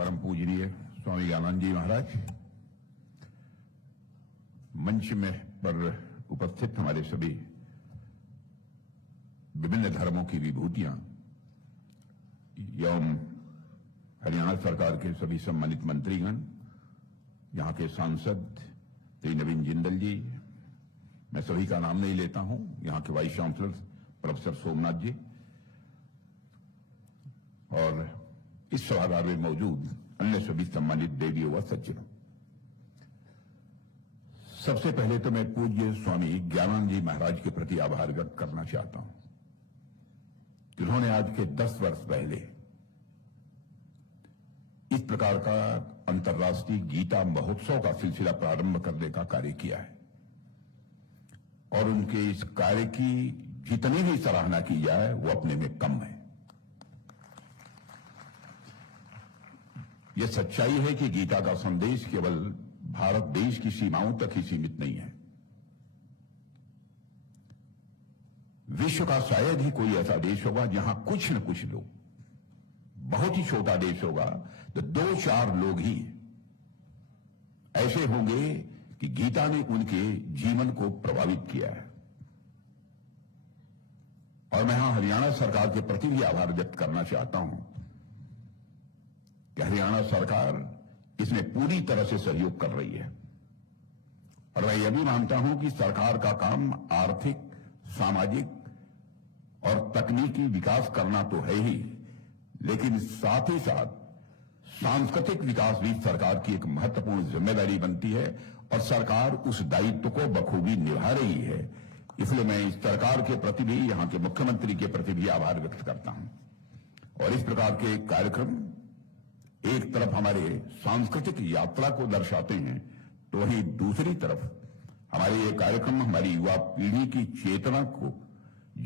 परम पूजनीय स्वामी ज्ञानानंद जी महाराज, मंच में पर उपस्थित हमारे सभी विभिन्न धर्मों की विभूतियां एवं हरियाणा सरकार के सभी सम्मानित मंत्रीगण, यहां के सांसद श्री नवीन जिंदल जी, मैं सभी का नाम नहीं लेता हूं, यहां के वाइस चांसलर प्रोफेसर सोमनाथ जी और इस सभागार में मौजूद अन्य सभी सम्मानित देवियों व सज्जनों, सबसे पहले तो मैं पूज्य स्वामी ज्ञानानंद जी महाराज के प्रति आभार व्यक्त करना चाहता हूं, जिन्होंने आज के 10 वर्ष पहले इस प्रकार का अंतर्राष्ट्रीय गीता महोत्सव का सिलसिला प्रारंभ करने का कार्य किया है और उनके इस कार्य की जितनी भी सराहना की जाए वो अपने में कम है। यह सच्चाई है कि गीता का संदेश केवल भारत देश की सीमाओं तक ही सीमित नहीं है। विश्व का शायद ही कोई ऐसा देश होगा जहां कुछ न कुछ लोग, बहुत ही छोटा देश होगा तो 2-4 लोग ही ऐसे होंगे कि गीता ने उनके जीवन को प्रभावित किया है। और मैं यहां हरियाणा सरकार के प्रति भी आभार व्यक्त करना चाहता हूं कि हरियाणा सरकार इसमें पूरी तरह से सहयोग कर रही है और मैं यह भी मानता हूं कि सरकार का काम आर्थिक, सामाजिक और तकनीकी विकास करना तो है ही, लेकिन साथ ही साथ सांस्कृतिक विकास भी सरकार की एक महत्वपूर्ण जिम्मेदारी बनती है और सरकार उस दायित्व को बखूबी निभा रही है। इसलिए मैं इस सरकार के प्रति भी, यहां के मुख्यमंत्री के प्रति भी आभार व्यक्त करता हूं। और इस प्रकार के कार्यक्रम एक तरफ हमारे सांस्कृतिक यात्रा को दर्शाते हैं, तो वहीं दूसरी तरफ हमारे ये कार्यक्रम हमारी युवा पीढ़ी की चेतना को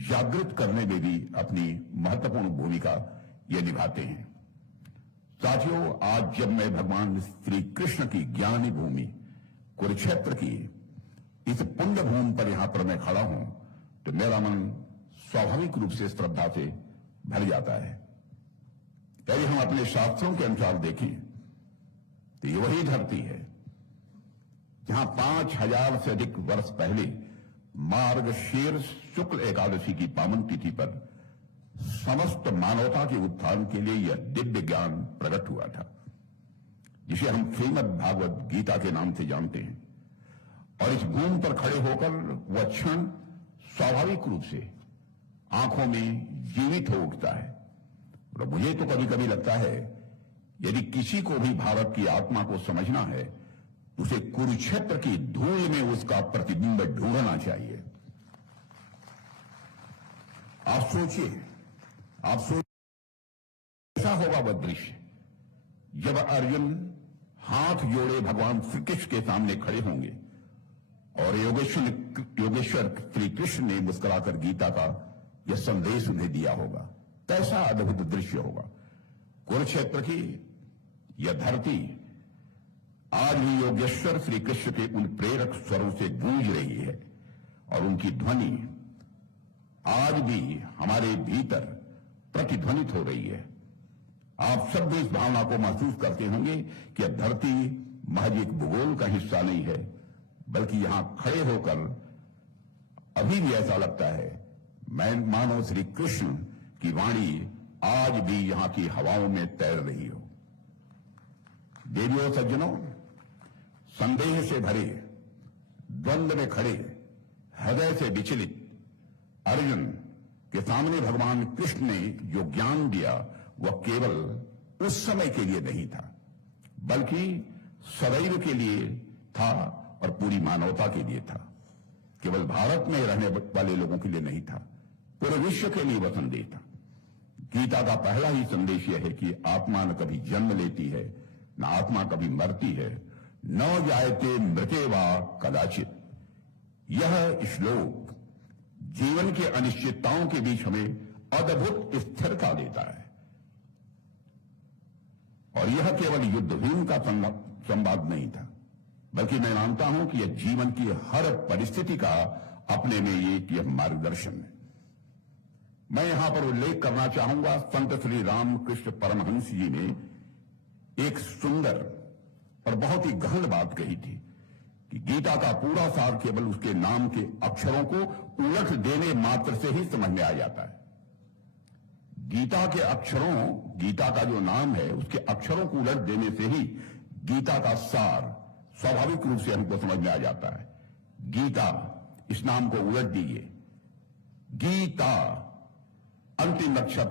जागृत करने में भी अपनी महत्वपूर्ण भूमिका ये निभाते हैं। साथियों, आज जब मैं भगवान श्री कृष्ण की ज्ञानी भूमि कुरुक्षेत्र की इस पुण्य भूमि पर यहां पर मैं खड़ा हूं, तो मेरा मन स्वाभाविक रूप से श्रद्धा से भर जाता है। यदि हम अपने शास्त्रों के अनुसार देखें तो ये वही धरती है जहां 5000 से अधिक वर्ष पहले मार्गशीर्ष शुक्ल एकादशी की पावन तिथि पर समस्त मानवता के उत्थान के लिए यह दिव्य ज्ञान प्रकट हुआ था, जिसे हम श्रीमद् भागवत गीता के नाम से जानते हैं। और इस भूमि पर खड़े होकर वह क्षण स्वाभाविक रूप से आंखों में जीवित हो उठता है। और मुझे तो कभी कभी लगता है यदि किसी को भी भारत की आत्मा को समझना है तो उसे कुरुक्षेत्र की धूल में उसका प्रतिबिंब ढूंढना चाहिए। आप सोचिए ऐसा होगा वह दृश्य जब अर्जुन हाथ जोड़े भगवान श्री कृष्ण के सामने खड़े होंगे और योगेश्वर श्री कृष्ण ने मुस्कुराकर गीता का यह संदेश उन्हें दिया होगा। कैसा अद्भुत दृश्य होगा। कुरुक्षेत्र की यह धरती आज भी योगेश्वर श्री कृष्ण के उन प्रेरक स्वरों से गूंज रही है और उनकी ध्वनि आज भी हमारे भीतर प्रतिध्वनित हो रही है। आप सब भी इस भावना को महसूस करते होंगे कि यह धरती महज एक भूगोल का हिस्सा नहीं है, बल्कि यहां खड़े होकर अभी भी ऐसा लगता है मैं मानो श्री कृष्ण की वाणी आज भी यहां की हवाओं में तैर रही हो। देवियों सज्जनों, संदेह से भरे, द्वंद्व में खड़े, हृदय से विचलित अर्जुन के सामने भगवान कृष्ण ने जो ज्ञान दिया वह केवल उस समय के लिए नहीं था, बल्कि सदैव के लिए था और पूरी मानवता के लिए था। केवल भारत में रहने वाले लोगों के लिए नहीं था, पूरे विश्व के लिए वह संदेश था। गीता का पहला ही संदेश यह है कि आत्मा न कभी जन्म लेती है, न आत्मा कभी मरती है, न जायते मृते वा कदाचित। यह श्लोक जीवन की अनिश्चितताओं के बीच हमें अद्भुत स्थिरता देता है और यह केवल युद्ध भूमि का संवाद नहीं था, बल्कि मैं मानता हूं कि यह जीवन की हर परिस्थिति का अपने में एक यह मार्गदर्शन है। मैं यहां पर उल्लेख करना चाहूंगा संत श्री रामकृष्ण परमहंस जी ने एक सुंदर और बहुत ही गहन बात कही थी कि गीता का पूरा सार केवल उसके नाम के अक्षरों को उलट देने मात्र से ही समझ में आ जाता है। गीता के अक्षरों, गीता का जो नाम है उसके अक्षरों को उलट देने से ही गीता का सार स्वाभाविक रूप से हमको समझ में आ जाता है। गीता, इस नाम को उलट दीजिए, गीता, अंतिम अक्षर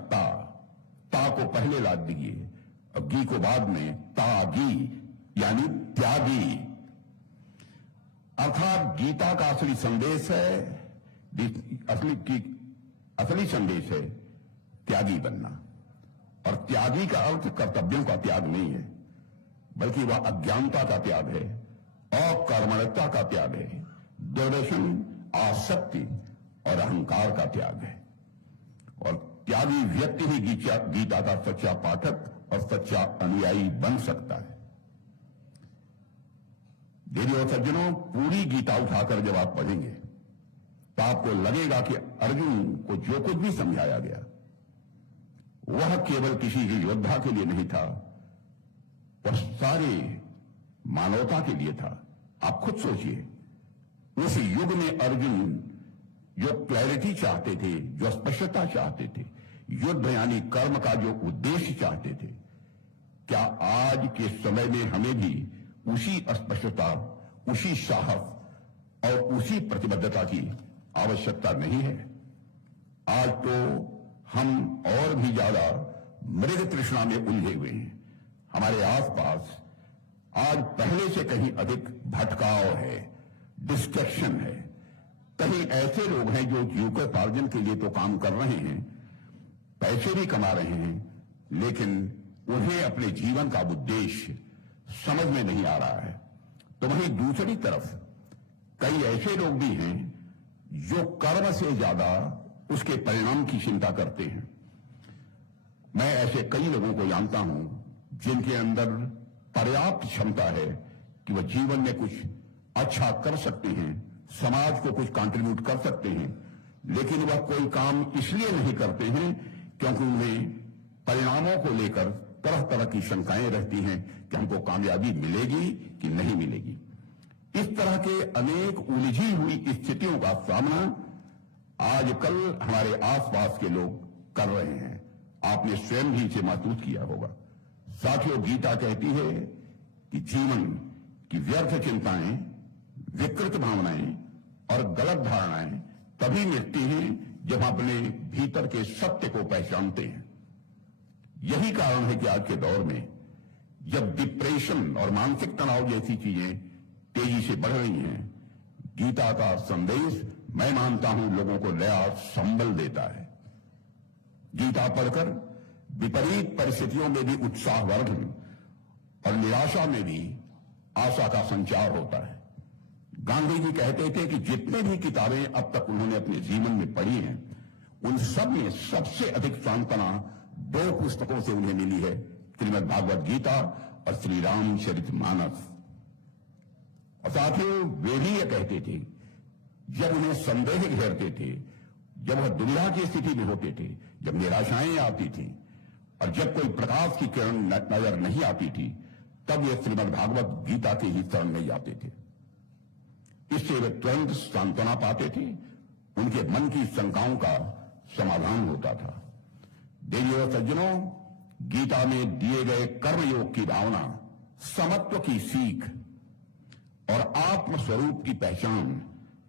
ता को पहले ला दीजिए और गी को बाद में, तागी यानी त्यागी। अर्थात गीता का असली संदेश है, असली संदेश है त्यागी बनना। और त्यागी का अर्थ कर्तव्यों का त्याग नहीं है, बल्कि वह अज्ञानता का त्याग है, अकर्मण्यता का त्याग है, दुर्व्यसन, आसक्ति और अहंकार का त्याग है। और त्यागी व्यक्ति ही गीता का सच्चा पाठक और सच्चा अनुयायी बन सकता है। देवी और सज्जनों, पूरी गीता उठाकर जब आप पढ़ेंगे तो आपको लगेगा कि अर्जुन को जो कुछ भी समझाया गया वह केवल किसी ही योद्धा के लिए नहीं था, वह सारे मानवता के लिए था। आप खुद सोचिए, उस युग में अर्जुन जो क्लैरिटी चाहते थे, जो स्पष्टता चाहते थे, युद्ध यानी कर्म का जो उद्देश्य चाहते थे, क्या आज के समय में हमें भी उसी स्पष्टता, उसी साहस और उसी प्रतिबद्धता की आवश्यकता नहीं है? आज तो हम और भी ज्यादा मृग तृष्णा में उलझे हुए हैं। हमारे आसपास आज पहले से कहीं अधिक भटकाव है, डिस्ट्रैक्शन है। कहीं ऐसे लोग हैं जो जीविकोपार्जन के लिए तो काम कर रहे हैं, पैसे भी कमा रहे हैं, लेकिन उन्हें अपने जीवन का उद्देश्य समझ में नहीं आ रहा है। तो वहीं दूसरी तरफ कई ऐसे लोग भी हैं जो कर्म से ज्यादा उसके परिणाम की चिंता करते हैं। मैं ऐसे कई लोगों को जानता हूं जिनके अंदर पर्याप्त क्षमता है कि वह जीवन में कुछ अच्छा कर सकते हैं, समाज को कुछ कंट्रीब्यूट कर सकते हैं, लेकिन वह कोई काम इसलिए नहीं करते हैं क्योंकि उन्हें परिणामों को लेकर तरह तरह की शंकाएं रहती हैं कि हमको कामयाबी मिलेगी कि नहीं मिलेगी। इस तरह के अनेक उलझी हुई स्थितियों का सामना आजकल हमारे आसपास के लोग कर रहे हैं। आपने स्वयं भी इसे महसूस किया होगा। साथियों, गीता कहती है कि जीवन की व्यर्थ चिंताएं, विकृत भावनाएं और गलत धारणाएं तभी मिटती हैं जब हम अपने भीतर के सत्य को पहचानते हैं। यही कारण है कि आज के दौर में जब डिप्रेशन और मानसिक तनाव जैसी चीजें तेजी से बढ़ रही हैं, गीता का संदेश मैं मानता हूं लोगों को नया संबल देता है। गीता पढ़कर विपरीत परिस्थितियों में भी उत्साहवर्धन और निराशा में भी आशा का संचार होता है। गांधी जी कहते थे कि जितने भी किताबें अब तक उन्होंने अपने जीवन में पढ़ी हैं, उन सब में सबसे अधिक सांत्वना 2 पुस्तकों से उन्हें मिली है, श्रीमद् भागवत गीता और श्री रामचरितमानस। और साथियों, वे भी ये कहते थे, जब उन्हें संदेह घेरते थे, जब वह दुविधा की स्थिति में होते थे, जब निराशाएं आती थी और जब कोई प्रकाश की किरण नजर नहीं आती थी, तब वे श्रीमद् भागवत गीता के ही शरण में जाते थे। इससे वे तुरंत सांत्वना पाते थे, उनके मन की शंकाओं का समाधान होता था। देवियों और सज्जनों, गीता में दिए गए कर्मयोग की भावना, समत्व की सीख और आत्मस्वरूप की पहचान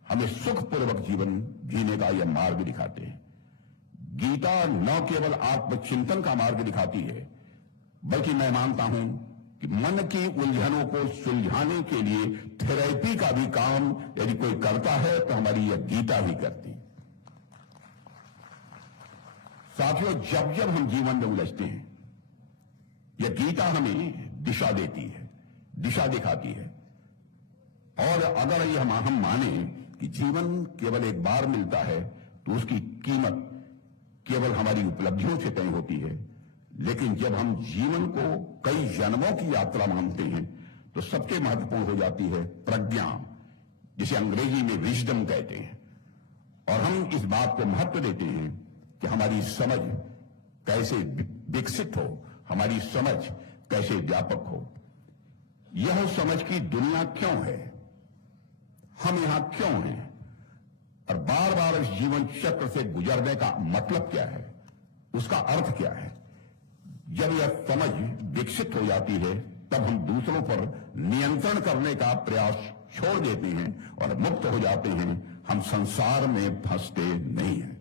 हमें सुखपूर्वक जीवन जीने का यह मार्ग दिखाते हैं। गीता न केवल आत्मचिंतन का मार्ग दिखाती है, बल्कि मैं मानता हूं कि मन की उलझनों को सुलझाने के लिए थेरेपी का भी काम यदि कोई करता है तो हमारी यह गीता ही करती है। साथियों, जब जब हम जीवन में उलझते हैं, यह गीता हमें दिशा देती है, दिशा दिखाती है। और अगर यह हम माने कि जीवन केवल एक बार मिलता है तो उसकी कीमत केवल हमारी उपलब्धियों से तय होती है, लेकिन जब हम जीवन को कई जन्मों की यात्रा मानते हैं तो सबसे महत्वपूर्ण हो जाती है प्रज्ञा, जिसे अंग्रेजी में विजडम कहते हैं। और हम इस बात को महत्व देते हैं कि हमारी समझ कैसे विकसित हो, हमारी समझ कैसे व्यापक हो, यह समझ की दुनिया क्यों है, हम यहां क्यों हैं और बार बार इस जीवन चक्र से गुजरने का मतलब क्या है, उसका अर्थ क्या है। जब यह समझ विकसित हो जाती है तब हम दूसरों पर नियंत्रण करने का प्रयास छोड़ देते हैं और मुक्त हो जाते हैं। हम संसार में फंसते नहीं हैं।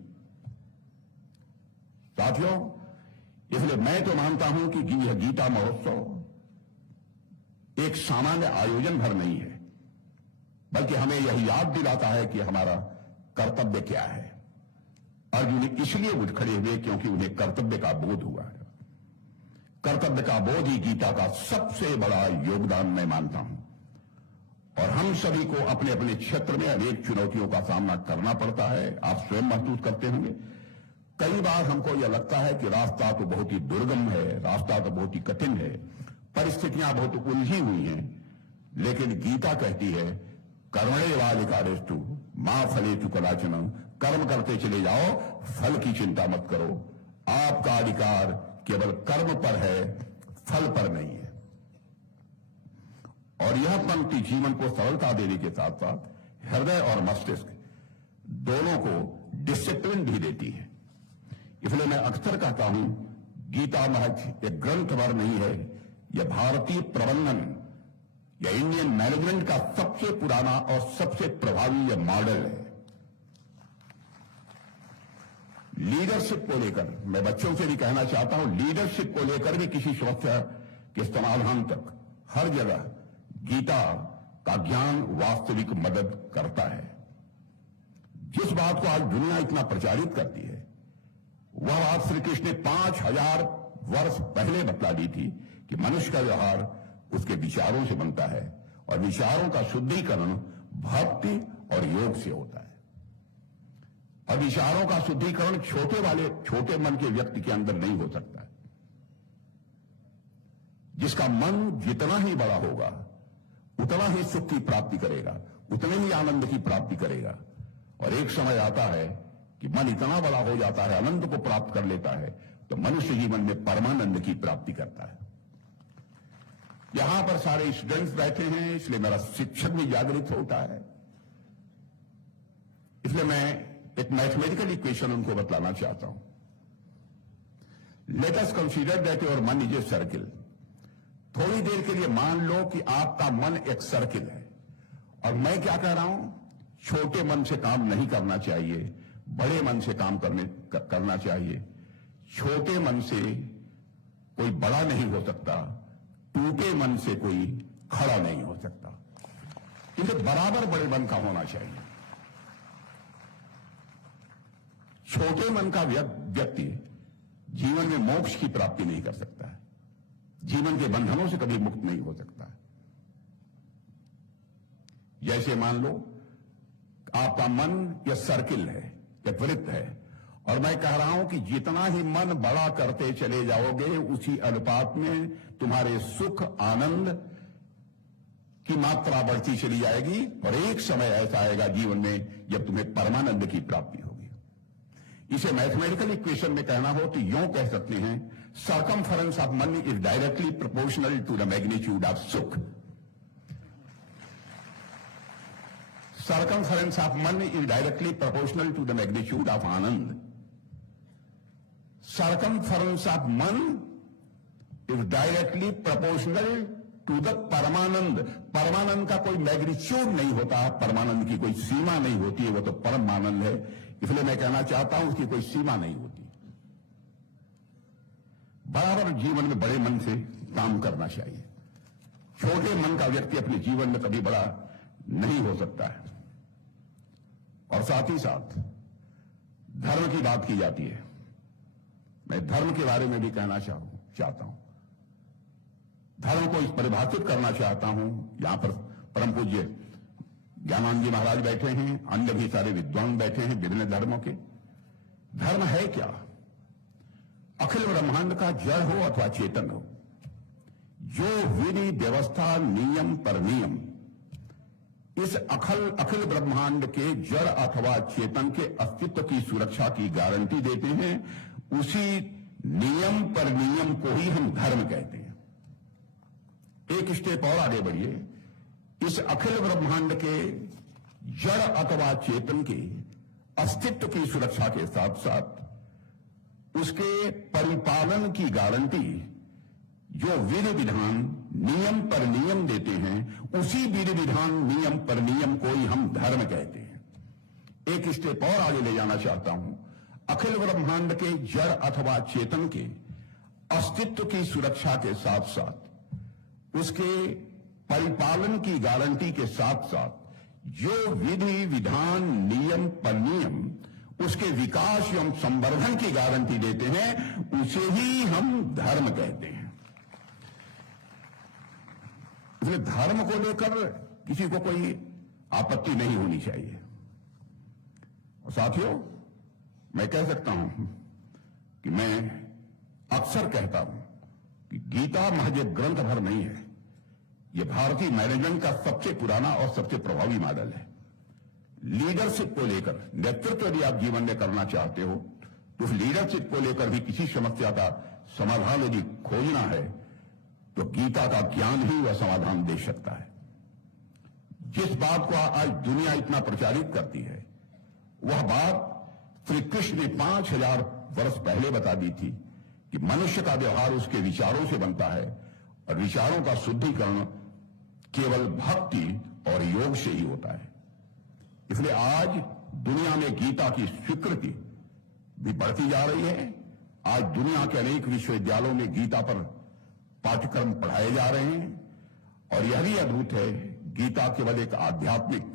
साथियों, इसलिए मैं तो मानता हूं कि यह गीता महोत्सव एक सामान्य आयोजन भर नहीं है, बल्कि हमें यह याद दिलाता है कि हमारा कर्तव्य क्या है। अर्जुन इसलिए उठ खड़े हुए क्योंकि उन्हें कर्तव्य का बोध हुआ है। कर्तव्य का बोध ही गीता का सबसे बड़ा योगदान मैं मानता हूं। और हम सभी को अपने अपने क्षेत्र में अनेक चुनौतियों का सामना करना पड़ता है। आप स्वयं महसूस करते होंगे, कई बार हमको यह लगता है कि रास्ता तो बहुत ही दुर्गम है, रास्ता तो बहुत ही कठिन है, परिस्थितियां बहुत उलझी हुई हैं। लेकिन गीता कहती है, कर्मण्येवाधिकारस्तु मा फलेषु कदाचन, कर्म करते चले जाओ, फल की चिंता मत करो। आपका अधिकार केवल कर्म पर है, फल पर नहीं है। और यह पंक्ति जीवन को सरलता देने के साथ साथ हृदय और मस्तिष्क दोनों को डिसिप्लिन भी देती है। इसलिए मैं अक्सर कहता हूं, गीता महज एक ग्रंथ भर नहीं है, यह भारतीय प्रबंधन या इंडियन मैनेजमेंट का सबसे पुराना और सबसे प्रभावी यह मॉडल है। लीडरशिप को लेकर मैं बच्चों से भी कहना चाहता हूं, लीडरशिप को लेकर भी किसी समस्या के समाधान तक हर जगह गीता का ज्ञान वास्तविक मदद करता है। जिस बात को आज दुनिया इतना प्रचारित करती है, वह बात श्री कृष्ण ने 5000 वर्ष पहले बतला दी थी कि मनुष्य का व्यवहार उसके विचारों से बनता है और विचारों का शुद्धिकरण भक्ति और योग से होता है। और विचारों का शुद्धिकरण छोटे मन के व्यक्ति के अंदर नहीं हो सकता है। जिसका मन जितना ही बड़ा होगा उतना ही सुख की प्राप्ति करेगा, उतने ही आनंद की प्राप्ति करेगा। और एक समय आता है कि मन इतना बड़ा हो जाता है, आनंद को प्राप्त कर लेता है, तो मनुष्य जीवन में परमानंद की प्राप्ति करता है। यहां पर सारे स्टूडेंट्स बैठे हैं, इसलिए मेरा शिक्षक भी जागृत होता है। इसलिए मैं एक मैथमेटिकल इक्वेशन उनको बतलाना चाहता हूं। Let us consider that your मन इज ए सर्किल। थोड़ी देर के लिए मान लो कि आपका मन एक सर्किल है, और मैं क्या कह रहा हूं, छोटे मन से काम नहीं करना चाहिए, बड़े मन से काम करना चाहिए। छोटे मन से कोई बड़ा नहीं हो सकता, टूटे मन से कोई खड़ा नहीं हो सकता। इसे बराबर बड़े मन का होना चाहिए। छोटे मन का व्यक्ति जीवन में मोक्ष की प्राप्ति नहीं कर सकता है, जीवन के बंधनों से कभी मुक्त नहीं हो सकता है। जैसे मान लो आपका मन यह सर्किल है, यह वृत्त है, और मैं कह रहा हूं कि जितना ही मन बड़ा करते चले जाओगे उसी अनुपात में तुम्हारे सुख आनंद की मात्रा बढ़ती चली जाएगी। और एक समय ऐसा आएगा जीवन में जब तुम्हें परमानंद की प्राप्ति होगी। इसे मैथमेटिकल इक्वेशन में कहना हो तो यूं कह सकते हैं, सर्कमफरेंस ऑफ मन is directly proportional to the magnitude of सुख। Circumference of मन is directly proportional to the magnitude of Anand. Circumference of मन is directly proportional to the परमानंद। परमानंद का कोई मैग्नीट्यूड नहीं होता, परमानंद की कोई सीमा नहीं होती है, वो तो परमानंद है। इसलिए मैं कहना चाहता हूं उसकी कोई सीमा नहीं होती। बराबर जीवन में बड़े मन से काम करना चाहिए। छोटे मन का व्यक्ति अपने जीवन में कभी बड़ा नहीं हो सकता है। और साथ ही साथ धर्म की बात की जाती है। मैं धर्म के बारे में भी कहना चाहता हूं, धर्म को इस परिभाषित करना चाहता हूं। यहां पर परम पूज्य ज्ञानानंद जी महाराज बैठे हैं, अन्य भी सारे विद्वान बैठे हैं विभिन्न धर्मों के। धर्म है क्या? अखिल ब्रह्मांड का जड़ हो अथवा चेतन हो, जो विधि व्यवस्था नियम पर नियम इस अखिल ब्रह्मांड के जड़ अथवा चेतन के अस्तित्व की सुरक्षा की गारंटी देते हैं, उसी नियम पर नियम को ही हम धर्म कहते हैं। एक स्टेप और आगे बढ़िए। इस अखिल ब्रह्मांड के जड़ अथवा चेतन के अस्तित्व की सुरक्षा के साथ साथ उसके परिपालन की गारंटी जो विधि विधान नियम पर नियम देते हैं, उसी विधि विधान नियम पर नियम को ही हम धर्म कहते हैं। एक स्टेप और आगे ले जाना चाहता हूं। अखिल ब्रह्मांड के जड़ अथवा चेतन के अस्तित्व की सुरक्षा के साथ साथ उसके परिपालन की गारंटी के साथ साथ जो विधि विधान नियम पर नियम उसके विकास एवं संवर्धन की गारंटी देते हैं, उसे ही हम धर्म कहते हैं। इसलिए धर्म को लेकर किसी को कोई आपत्ति नहीं होनी चाहिए। और साथियों, मैं कह सकता हूं कि मैं अक्सर कहता हूं कि गीता महज एक ग्रंथ भर नहीं है, यह भारतीय मैनेजमेंट का सबसे पुराना और सबसे प्रभावी मॉडल है। लीडरशिप को लेकर, नेतृत्व यदि आप जीवन में करना चाहते हो तो उस लीडरशिप को लेकर भी किसी समस्या का समाधान यदि खोजना है तो गीता का ज्ञान ही वह समाधान दे सकता है। जिस बात को आज दुनिया इतना प्रचारित करती है, वह बात श्री कृष्ण ने 5000 वर्ष पहले बता दी थी कि मनुष्य का व्यवहार उसके विचारों से बनता है और विचारों का शुद्धिकरण केवल भक्ति और योग से ही होता है। इसलिए आज दुनिया में गीता की स्वीकृति भी बढ़ती जा रही है। आज दुनिया के अनेक विश्वविद्यालयों में गीता पर पाठ्यक्रम पढ़ाए जा रहे हैं। और यह भी अद्भुत है, गीता केवल एक आध्यात्मिक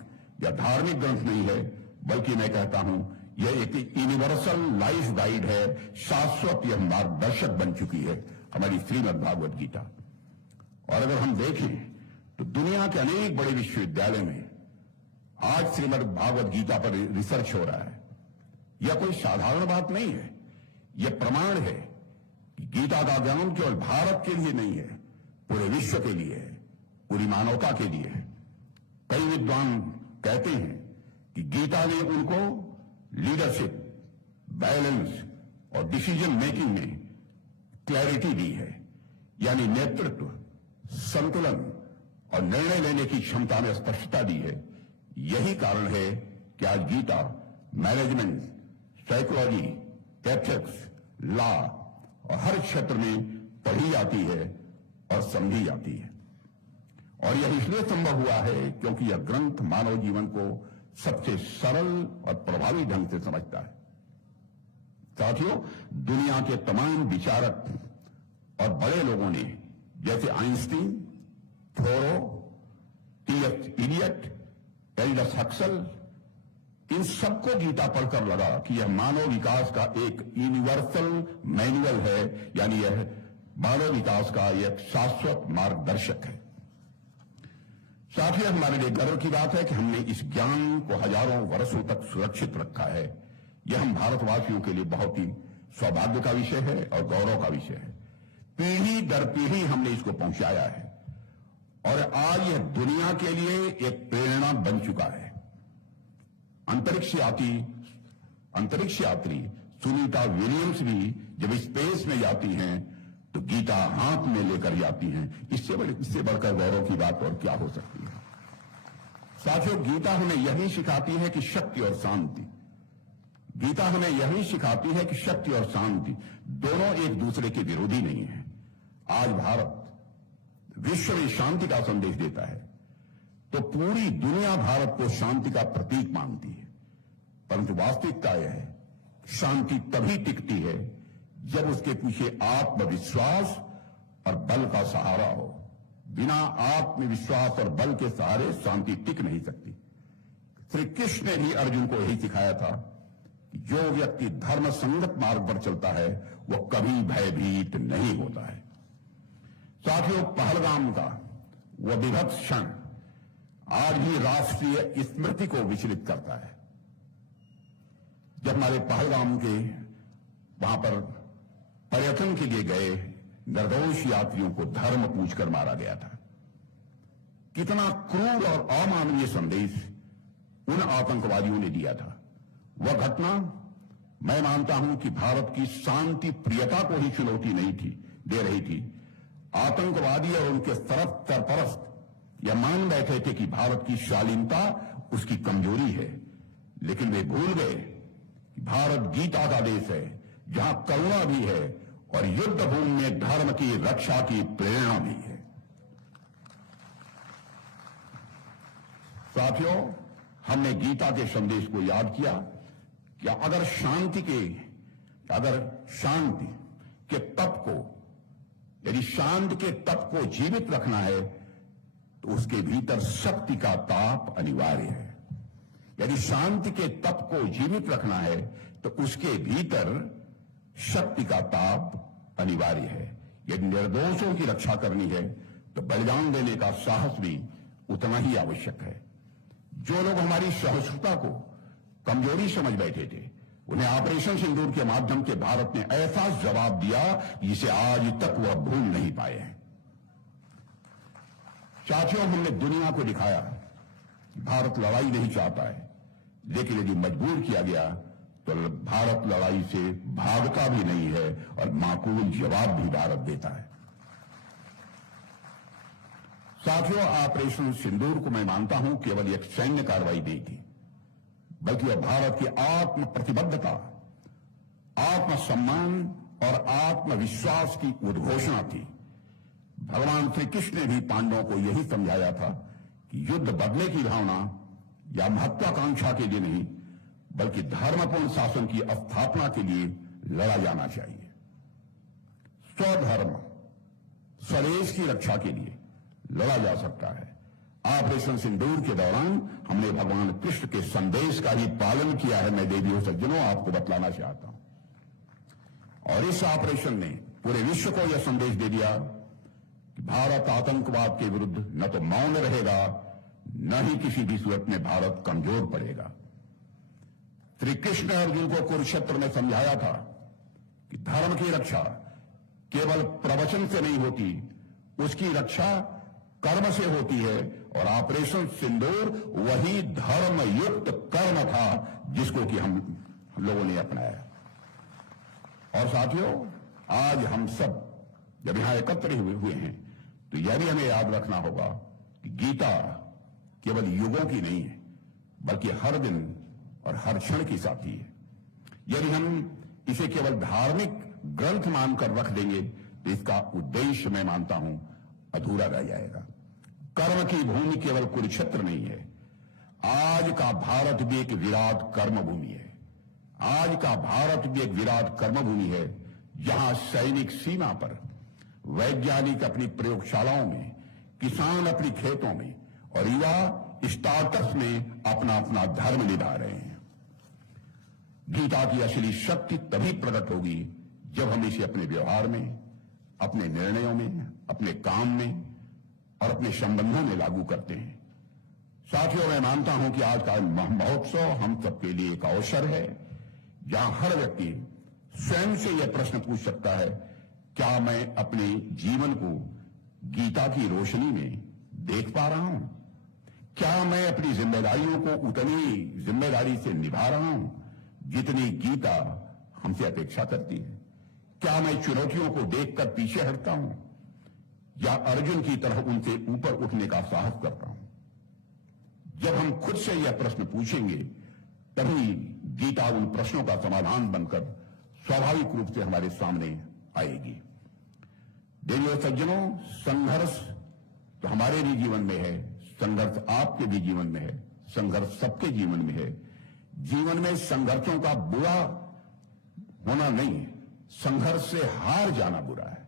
या धार्मिक ग्रंथ नहीं है, बल्कि मैं कहता हूं यह एक यूनिवर्सल लाइफ गाइड है, शाश्वत यह मार्गदर्शक बन चुकी है हमारी श्रीमद् भागवत गीता। और अगर हम देखें तो दुनिया के अनेक बड़े विश्वविद्यालय में आज श्रीमद् भागवत गीता पर रिसर्च हो रहा है। यह कोई साधारण बात नहीं है, यह प्रमाण है कि गीता का ज्ञान केवल भारत के लिए नहीं है, पूरे विश्व के लिए है, पूरी मानवता के लिए है। कई विद्वान कहते हैं कि गीता ने उनको लीडरशिप, बैलेंस और डिसीजन मेकिंग में क्लैरिटी दी है, यानी नेतृत्व, संतुलन और निर्णय लेने की क्षमता में स्पष्टता दी है। यही कारण है कि आज Gita management, psychology, ethics, law और हर क्षेत्र में पढ़ी जाती है और समझी जाती है। और यह इसलिए संभव हुआ है क्योंकि यह ग्रंथ मानव जीवन को सबसे सरल और प्रभावी ढंग से समझता है। साथियों, दुनिया के तमाम विचारक और बड़े लोगों ने, जैसे आइंस्टीन, थोरो, टी.एस. इलियट, एल्डस हक्सल, इन सबको गीता पढ़कर लगा कि यह मानव विकास का एक यूनिवर्सल मैनुअल है, यानी यह मानव विकास का एक शाश्वत मार्गदर्शक है। साथियों, हमारे लिए गर्व की बात है कि हमने इस ज्ञान को हजारों वर्षों तक सुरक्षित रखा है। यह हम भारतवासियों के लिए बहुत ही सौभाग्य का विषय है और गौरव का विषय है। पीढ़ी दर पीढ़ी हमने इसको पहुंचाया है और आज यह दुनिया के लिए एक प्रेरणा बन चुका है। अंतरिक्ष यात्री सुनीता विलियम्स भी जब स्पेस में जाती हैं तो गीता हाथ में लेकर जाती हैं। इससे बढ़कर गौरव की बात और क्या हो सकती है। साथियों, गीता हमें यही सिखाती है कि शक्ति और शांति, गीता हमें यही सिखाती है कि शक्ति और शांति दोनों एक दूसरे के विरोधी नहीं है। आज भारत विश्व में शांति का संदेश देता है तो पूरी दुनिया भारत को शांति का प्रतीक मानती है, परंतु वास्तविकता यह है शांति तभी टिकती है जब उसके पीछे आत्मविश्वास और बल का सहारा हो। बिना आत्मविश्वास और बल के सहारे शांति टिक नहीं सकती। श्री कृष्ण ने भी अर्जुन को यही सिखाया था कि जो व्यक्ति धर्म संगत मार्ग पर चलता है वह कभी भयभीत नहीं होता है। साथियों, पहलगाम का वह विभत्स क्षण आज भी राष्ट्रीय स्मृति को विचलित करता है, जब हमारे पहलगाम के वहां पर पर्यटन के लिए गए निर्दोष यात्रियों को धर्म पूछकर मारा गया था। कितना क्रूर और अमानवीय संदेश उन आतंकवादियों ने दिया था। वह घटना, मैं मानता हूं कि भारत की शांति प्रियता को ही चुनौती नहीं थी दे रही थी, आतंकवादी और उनके सरपरस्त यह मान बैठे थे कि भारत की शालीनता उसकी कमजोरी है, लेकिन वे भूल गए कि भारत गीता का देश है, जहां करुणा भी है और युद्ध भूमि में धर्म की रक्षा की प्रेरणा भी है। साथियों, हमने गीता के संदेश को याद किया कि अगर शांति के तप को, यदि शांति के तप को जीवित रखना है तो उसके भीतर शक्ति का ताप अनिवार्य है। यदि शांति के तप को जीवित रखना है तो उसके भीतर शक्ति का ताप अनिवार्य है। यदि निर्दोषों की रक्षा करनी है तो बलिदान देने का साहस भी उतना ही आवश्यक है। जो लोग हमारी सहिष्णुता को कमजोरी समझ बैठे थे, उन्हें ऑपरेशन सिंदूर के माध्यम से भारत ने ऐसा जवाब दिया जिसे आज तक वह भूल नहीं पाए हैं। साथियों, हमने दुनिया को दिखाया कि भारत लड़ाई नहीं चाहता है, लेकिन यदि मजबूर किया गया तो भारत लड़ाई से भागता भी नहीं है और माकूल जवाब भी भारत देता है। साथियों, ऑपरेशन सिंदूर को मैं मानता हूं केवल एक सैन्य कार्रवाई नहीं थी, बल्कि यह भारत की आत्म प्रतिबद्धता, आत्मसम्मान और आत्मविश्वास की उद्घोषणा थी। भगवान श्री कृष्ण ने भी पांडवों को यही समझाया था कि युद्ध बदले की भावना या महत्वाकांक्षा के लिए नहीं, बल्कि धर्मपूर्ण शासन की स्थापना के लिए लड़ा जाना चाहिए। स्वधर्म, स्वदेश की रक्षा के लिए लड़ा जा सकता है। ऑपरेशन सिंदूर के दौरान हमने भगवान कृष्ण के संदेश का ही पालन किया है। मैं देवियों सज्जनों आपको बतलाना चाहता हूं। और इस ऑपरेशन ने पूरे विश्व को यह संदेश दे दिया कि भारत आतंकवाद के विरुद्ध न तो मौन रहेगा, न ही किसी भी सूरत में भारत कमजोर पड़ेगा। श्री कृष्ण अर्जुन को कुरुक्षेत्र में समझाया था कि धर्म की रक्षा केवल प्रवचन से नहीं होती, उसकी रक्षा कर्म से होती है। और ऑपरेशन सिंदूर वही धर्म युक्त कर्म था जिसको कि हम लोगों ने अपनाया। और साथियों, आज हम सब जब यहां एकत्र हुए हैं तो यह भी हमें याद रखना होगा कि गीता केवल युगों की नहीं है, बल्कि हर दिन और हर क्षण की साथी है। यदि हम इसे केवल धार्मिक ग्रंथ मानकर रख देंगे तो इसका उद्देश्य मैं मानता हूं अधूरा रह जाएगा। कर्म की भूमि केवल कुरुक्षेत्र नहीं है, आज का भारत भी एक विराट कर्मभूमि है। आज का भारत भी एक विराट कर्मभूमि है, जहां सैनिक सीमा पर, वैज्ञानिक अपनी प्रयोगशालाओं में, किसान अपनी खेतों में और युवा स्टार्टअप्स में अपना अपना धर्म निभा रहे हैं। गीता की असली शक्ति तभी प्रकट होगी जब हम इसे अपने व्यवहार में, अपने निर्णयों में, अपने काम में और अपने संबंधों में लागू करते हैं। साथियों, मैं मानता हूं कि आज का महोत्सव हम सबके लिए एक अवसर है जहां हर व्यक्ति स्वयं से यह प्रश्न पूछ सकता है, क्या मैं अपने जीवन को गीता की रोशनी में देख पा रहा हूं? क्या मैं अपनी जिम्मेदारियों को उतनी जिम्मेदारी से निभा रहा हूं जितनी गीता हमसे अपेक्षा करती है? क्या मैं चुनौतियों को देखकर पीछे हटता हूं या अर्जुन की तरह उनसे ऊपर उठने का साहस करता हूं? जब हम खुद से यह प्रश्न पूछेंगे तभी गीता उन प्रश्नों का समाधान बनकर स्वाभाविक रूप से हमारे सामने आएगी। देवियों सज्जनों, संघर्ष तो हमारे भी जीवन में है, संघर्ष आपके भी जीवन में है, संघर्ष सबके जीवन में है। जीवन में संघर्षों का बुरा होना नहीं है, संघर्ष से हार जाना बुरा है।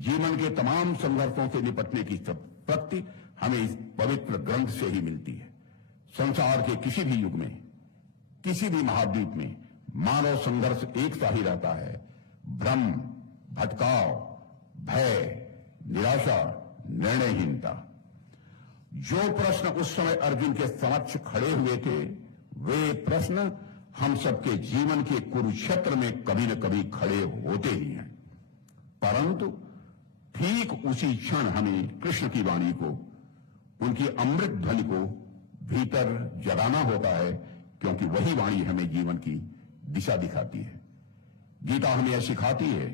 जीवन के तमाम संघर्षों से निपटने की शक्ति हमें इस पवित्र ग्रंथ से ही मिलती है। संसार के किसी भी युग में, किसी भी महाद्वीप में मानव संघर्ष एक सा ही रहता है। भ्रम, भटकाव, भय, निराशा, निर्णयहीनता। जो प्रश्न उस समय अर्जुन के समक्ष खड़े हुए थे, वे प्रश्न हम सबके जीवन के कुरुक्षेत्र में कभी न कभी खड़े होते ही हैं। परंतु ठीक उसी क्षण हमें कृष्ण की वाणी को, उनकी अमृत ध्वनि को भीतर जगाना होता है, क्योंकि वही वाणी हमें जीवन की दिशा दिखाती है। गीता हमें यह सिखाती है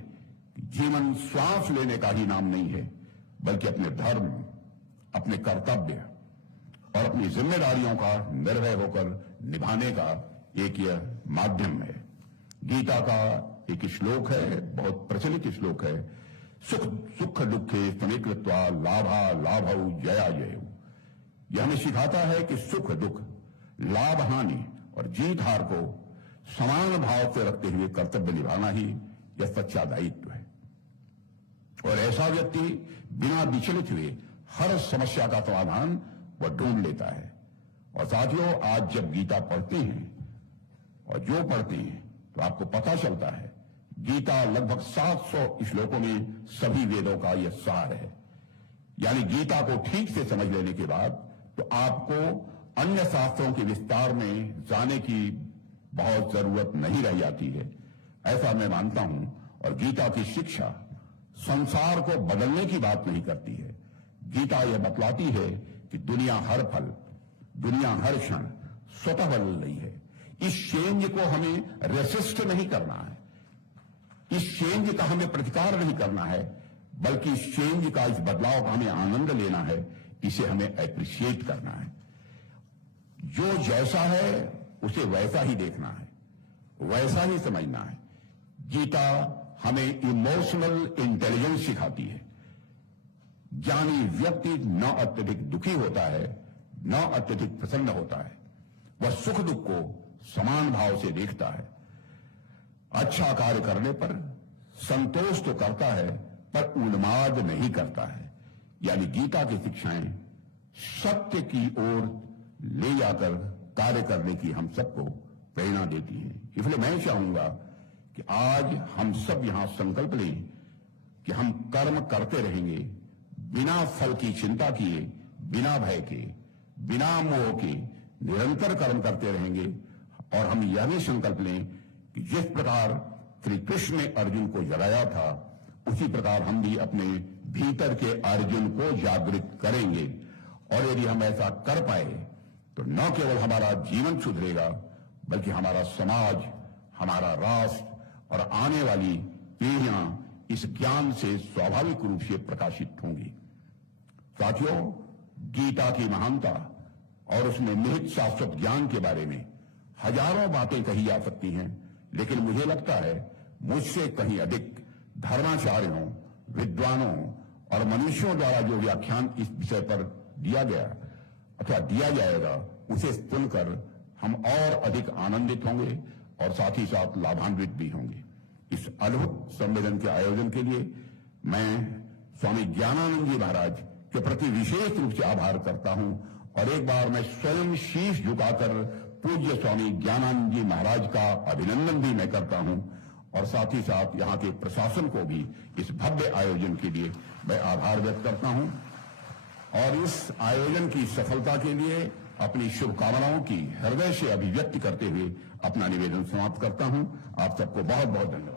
जीवन श्वास लेने का ही नाम नहीं है, बल्कि अपने धर्म, अपने कर्तव्य और अपनी जिम्मेदारियों का निर्भय होकर निभाने का एक यह माध्यम है। गीता का एक श्लोक है, बहुत प्रचलित श्लोक है, सुख दुखे समीकृत्वा लाभा लाभौ जया जयौ। यह हमें सिखाता है कि सुख दुख, लाभ हानि और जीत हार को समान भाव से रखते हुए कर्तव्य निभाना ही यह सच्चा दायित्व है। और ऐसा व्यक्ति बिना विचलित हुए हर समस्या का समाधान वह ढूंढ लेता है। और साथियों, आज जब गीता पढ़ते हैं और जो पढ़ते हैं तो आपको पता चलता है गीता लगभग 700 श्लोकों में सभी वेदों का यह सार है। यानी गीता को ठीक से समझ लेने के बाद तो आपको अन्य शास्त्रों के विस्तार में जाने की बहुत जरूरत नहीं रह जाती है, ऐसा मैं मानता हूं। और गीता की शिक्षा संसार को बदलने की बात नहीं करती है। गीता यह बतलाती है कि दुनिया हर पल, दुनिया हर क्षण स्वतः बदल रही है। इस चेंज को हमें रेसिस्ट नहीं करना है, इस चेंज का हमें प्रतिकार नहीं करना है, बल्कि इस चेंज का, इस बदलाव का हमें आनंद लेना है, इसे हमें एप्रिशिएट करना है। जो जैसा है उसे वैसा ही देखना है, वैसा ही समझना है। गीता हमें इमोशनल इंटेलिजेंस सिखाती है। ज्ञानी व्यक्ति न अत्यधिक दुखी होता है, न अत्यधिक प्रसन्न होता है। वह सुख दुख को समान भाव से देखता है। अच्छा कार्य करने पर संतोष तो करता है, पर उन्माद नहीं करता है। यानी गीता की शिक्षाएं सत्य की ओर ले जाकर कार्य करने की हम सबको प्रेरणा देती हैं। इसलिए मैं चाहूंगा कि आज हम सब यहां संकल्प लें कि हम कर्म करते रहेंगे, बिना फल की चिंता किए, बिना भय के, बिना मोह के निरंतर कर्म करते रहेंगे। और हम यह भी संकल्प लें कि जिस प्रकार श्री कृष्ण ने अर्जुन को जगाया था, उसी प्रकार हम भी अपने भीतर के अर्जुन को जागृत करेंगे। और यदि हम ऐसा कर पाए तो न केवल हमारा जीवन सुधरेगा, बल्कि हमारा समाज, हमारा राष्ट्र और आने वाली पीढ़ियां इस ज्ञान से स्वाभाविक रूप से प्रकाशित होंगी। साथियों, गीता की महानता और उसमें निहित शाश्वत ज्ञान के बारे में हजारों बातें कही जा सकती हैं, लेकिन मुझे लगता है मुझसे कहीं अधिक धर्माचार्यों, विद्वानों और मनुष्यों द्वारा जो व्याख्यान इस विषय पर दिया गया अथवा दिया जाएगा, उसे सुनकर हम और अधिक आनंदित होंगे और साथ ही साथ लाभान्वित भी होंगे। इस अद्भुत सम्मेलन के आयोजन के लिए मैं स्वामी ज्ञानानंद जी महाराज के प्रति विशेष रूप से आभार करता हूं। और एक बार मैं स्वयं शीश झुकाकर पूज्य स्वामी ज्ञानानंद जी महाराज का अभिनंदन भी मैं करता हूं। और साथ ही साथ यहां के प्रशासन को भी इस भव्य आयोजन के लिए मैं आभार व्यक्त करता हूं। और इस आयोजन की सफलता के लिए अपनी शुभकामनाओं की हृदय से अभिव्यक्ति करते हुए अपना निवेदन समाप्त करता हूं। आप सबको बहुत बहुत धन्यवाद।